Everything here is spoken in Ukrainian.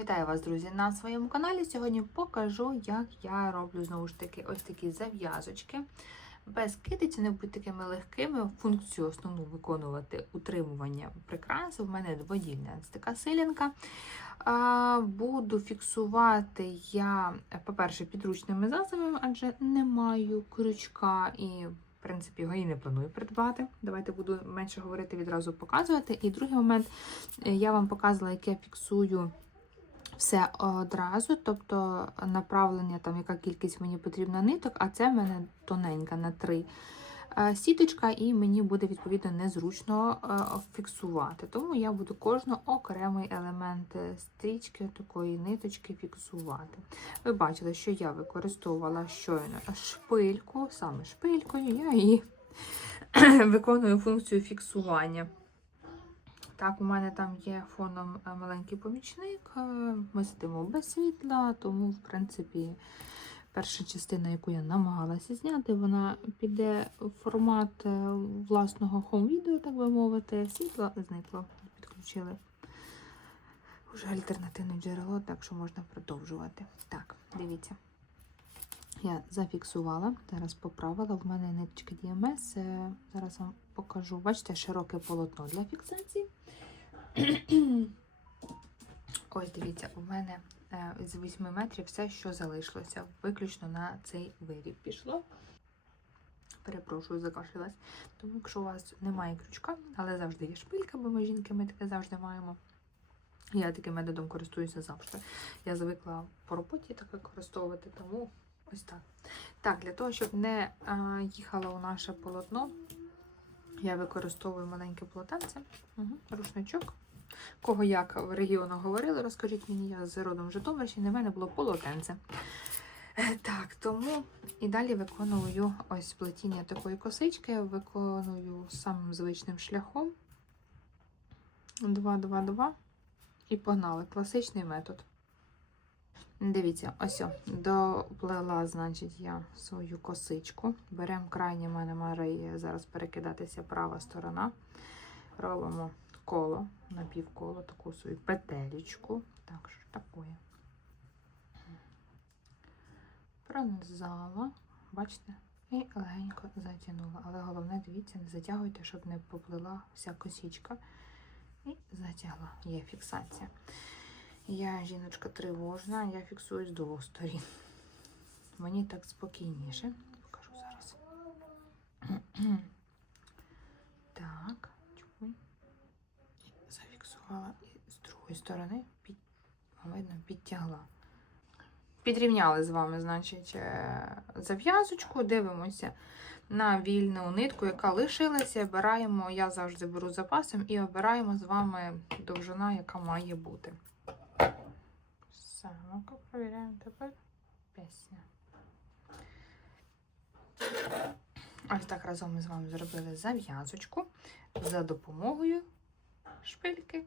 Вітаю вас, друзі, на своєму каналі. Сьогодні покажу, як я роблю знову ж таки ось такі зав'язочки. Без китиць вони будуть такими легкими. Функцію основну виконувати утримування прикрас. У мене дводільна така силінка. Буду фіксувати я, по-перше, підручними засобами, адже не маю крючка і. В принципі, його і не планую придбати. Давайте буду менше говорити, відразу показувати. І другий момент, я вам показувала, як я фіксую все одразу, тобто направлення, там яка кількість мені потрібна ниток, а це в мене тоненька на три е, сіточка, і мені буде відповідно незручно е, фіксувати. Тому я буду кожну окремий елемент е, стрічки, такої ниточки фіксувати. Ви бачили, що я використовувала щойно шпильку, саме шпилькою, я її виконую функцію фіксування. Так, у мене там є фоном е, маленький помічник. е, Ми сидимо без світла, тому, в принципі, перша частина, яку я намагалася зняти, вона піде в формат е, власного хом-відео, так би мовити. Світло зникло, підключили вже альтернативне джерело, так що можна продовжувати. Так, дивіться. Я зафіксувала, зараз поправила. В мене ниточки DMS. Зараз вам покажу. Бачите, широке полотно для фіксації. Ось дивіться, у мене е, з 8 метрів все, що залишилося, виключно на цей виріб пішло. Перепрошую, закашлялась. Тому, якщо у вас немає крючка, але завжди є шпилька, бо ми жінки ми таке завжди маємо. Я таким методом користуюся завжди. Я звикла по роботі так використовувати, тому ось так. Так, для того, щоб не а, їхало у наше полотно, я використовую маленьке полотенце, угу, рушничок. Кого як в регіонах говорили, розкажіть мені, я з родом Житомирщини, в мене було полотенце. Е, Так, тому і далі виконую ось плетіння такої косички, виконую самим звичним шляхом. 2, 2, 2. І погнали. Класичний метод. Дивіться, ось доплела, значить, я свою косичку. Беремо крайнє в мене має зараз перекидатися права сторона. Робимо коло, напівколо, таку свою петелечку. Так, що таке? Пронизала, бачите? І легенько затягнула. Але головне, дивіться, не затягуйте, щоб не поплила вся косічка. І затягла. Є фіксація. Я жіночка тривожна, я фіксую з двох сторін. Мені так спокійніше. Покажу зараз. Так, чуй. Зафіксувала і з другої сторони під, видно, підтягла. Підрівняли з вами, значить, е, зав'язочку, дивимося на вільну нитку, яка лишилася. Обираємо, я завжди беру запасом і обираємо з вами довжина, яка має бути. Все, ну-ка, перевіряємо тепер пісня. Ось так разом ми з вами зробили зав'язочку за допомогою шпильки.